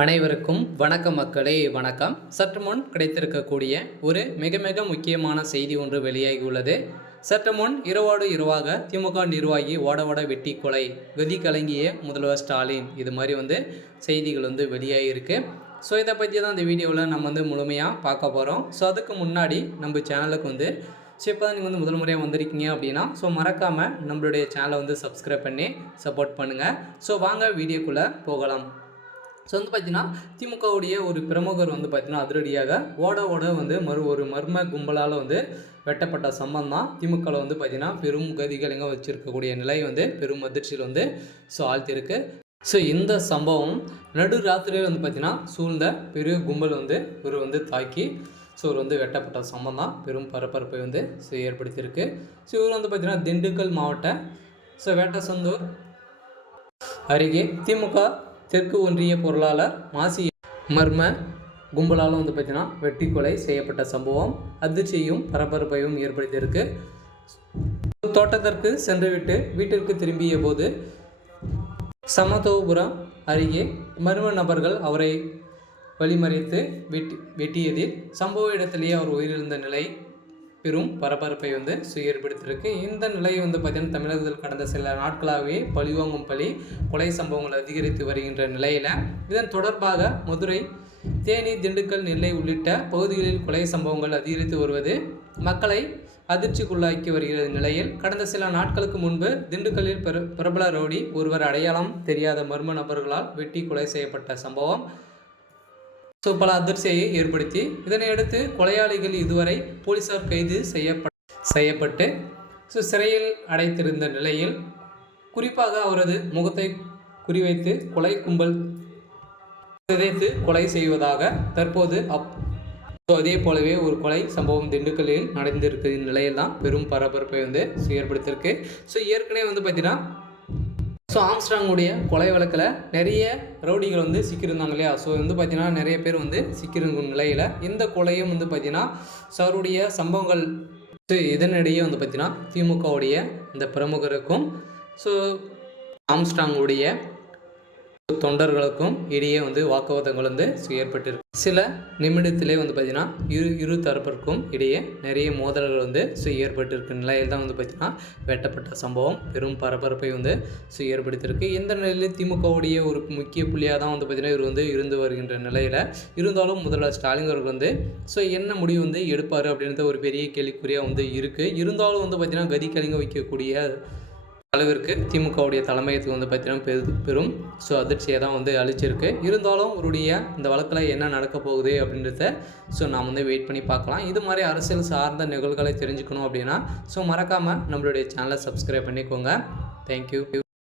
அனைவருக்கும் வணக்கம் மக்களே, வணக்கம். சற்று முன் கிடைத்திருக்கக்கூடிய ஒரு மிக மிக முக்கியமான செய்தி ஒன்று வெளியாகியுள்ளது. சற்று முன் இரவோடு இரவாக திமுக நிர்வாகி ஓட வெட்டி கொலை, கதி கலங்கிய முதல்வர் ஸ்டாலின், இது மாதிரி செய்திகள் வெளியாகிருக்கு. ஸோ இதை பற்றி தான் இந்த வீடியோவில் நம்ம முழுமையாக பார்க்க போகிறோம். ஸோ அதுக்கு முன்னாடி நம்ம சேனலுக்கு ஸோ இப்போ தான் நீங்கள் முதல் முறையாக வந்திருக்கீங்க அப்படின்னா ஸோ மறக்காமல் நம்மளுடைய சேனலை சப்ஸ்கிரைப் பண்ணி சப்போர்ட் பண்ணுங்கள். ஸோ வாங்க வீடியோக்குள்ளே போகலாம். ஸோ பார்த்தீங்கன்னா திமுகவுடைய ஒரு பிரமுகர் பார்த்தீங்கன்னா அதிரடியாக ஓட ஒரு மர்ம கும்பலால் வெட்டப்பட்ட சம்பவம் தான் திமுகவில் பார்த்தீங்கன்னா பெரும் கதிகள் எங்கே வச்சுருக்கக்கூடிய நிலை பெரும் அதிர்ச்சியில் ஸோ ஆழ்த்திருக்கு. ஸோ இந்த சம்பவம் நடு ராத்திரியில் பார்த்தீங்கன்னா சூழ்ந்த பெரிய கும்பல் இவர் தாக்கி ஸோ இவர் வெட்டப்பட்ட சம்பவம் தான் பெரும் பரபரப்பை ஸோ ஏற்படுத்தியிருக்கு. ஸோ இவர் பார்த்தீங்கன்னா திண்டுக்கல் மாவட்ட ஸோ வேட்டசந்தூர் அருகே திமுக தெற்கு ஒன்றிய பொருளாளர் மாசி மர்ம கும்பலால் பார்த்தீங்கன்னா வெட்டி கொலை செய்யப்பட்ட சம்பவம் அதிர்ச்சியும் பரபரப்பையும் ஏற்படுத்தியிருக்கு. தோட்டத்திற்கு சென்றுவிட்டு வீட்டிற்கு திரும்பிய போது சமத்துவபுரம் அருகே மர்ம நபர்கள் அவரை வழிமறித்து வெட்டியதில் சம்பவ இடத்திலேயே அவர் உயிரிழந்த நிலை பெரும் பரபரப்பை ஏற்படுத்தியிருக்கு. இந்த நிலை பார்த்தீங்கன்னா தமிழகத்தில் கடந்த சில நாட்களாகவே பழிவாங்கும் கொலை சம்பவங்கள் அதிகரித்து வருகின்ற நிலையில் இதன் தொடர்பாக மதுரை, தேனி, திண்டுக்கல், நெல்லை உள்ளிட்ட பகுதிகளில் கொலை சம்பவங்கள் அதிகரித்து வருவது மக்களை அதிர்ச்சிக்குள்ளாக்கி வருகிற நிலையில் கடந்த சில நாட்களுக்கு முன்பு திண்டுக்கல்லில் பிரபல ரவுடி ஒருவர் அடையாளம் தெரியாத மர்ம நபர்களால் வெட்டி கொலை செய்யப்பட்ட சம்பவம் ஸோ பல அதிர்ச்சியை ஏற்படுத்தி இதனையடுத்து கொலையாளிகள் இதுவரை போலீசார் கைது செய்யப்பட்டு ஸோ சிறையில் அடைத்திருந்த நிலையில் குறிப்பாக அவரது முகத்தை குறிவைத்து கொலை கும்பல் சிதைத்து கொலை செய்வதாக தற்போது அதே போலவே ஒரு கொலை சம்பவம் திண்டுக்கல்லில் நடந்திருக்கிற நிலையில் தான் பெரும் பரபரப்பை ஏற்படுத்தியிருக்கு. ஸோ ஏற்கனவே பார்த்தீங்கன்னா ஸோ ஆம்ஸ்ட்ராங்குடைய கொலை வழக்கில் நிறைய ரவுடிகள் சிக்கியிருந்தாங்க இல்லையா. ஸோ பார்த்தீங்கன்னா நிறைய பேர் சிக்கியிருந்த நிலையில் இந்த கொலையும் பார்த்தீங்கன்னா ஸோ அவருடைய சம்பவங்கள் ஸோ இதனிடையே பார்த்தீங்கன்னா திமுகவுடைய இந்த பிரமுகருக்கும் ஸோ ஆம்ஸ்ட்ராங்குடைய தொண்டர்களுக்கும் இடையே வாக்குவாதங்கள் ஏற்பட்டிருக்கு. சில நிமிடத்திலே பார்த்தீங்கன்னா இரு தரப்பிற்கும் இடையே நிறைய மோதல்கள் ஸோ ஏற்பட்டிருக்க நிலையில் தான் பார்த்தீங்கன்னா வெட்டப்பட்ட சம்பவம் பெரும் பரபரப்பை ஸோ ஏற்படுத்தியிருக்கு. இந்த நிலையில் திமுகவுடைய ஒரு முக்கிய புள்ளியாக தான் பார்த்தீங்கன்னா இவர் இருந்து வருகின்ற நிலையில் இருந்தாலும் முதல்வர் ஸ்டாலின் அவர்கள் ஸோ என்ன முடிவு எடுப்பார் அப்படின்றத ஒரு பெரிய கேள்விக்குறியாக இருக்குது. இருந்தாலும் பார்த்தீங்கன்னா கதி கலங்க வைக்கக்கூடிய அளவிற்கு திமுகவுடைய தலைமையத்துக்கு பார்த்தீங்கன்னா பெரும் ஸோ அதிர்ச்சியை தான் அளிச்சிருக்கு. இருந்தாலும் அவருடைய இந்த வழக்கில் என்ன நடக்க போகுது அப்படின்றத ஸோ நாம் வெயிட் பண்ணி பார்க்கலாம். இது மாதிரி அரசியல் சார்ந்த நிகழ்வுகளை தெரிஞ்சுக்கணும் அப்படின்னா ஸோ மறக்காமல் நம்மளுடைய சேனலை சப்ஸ்கிரைப் பண்ணிக்கோங்க. தேங்க்யூ.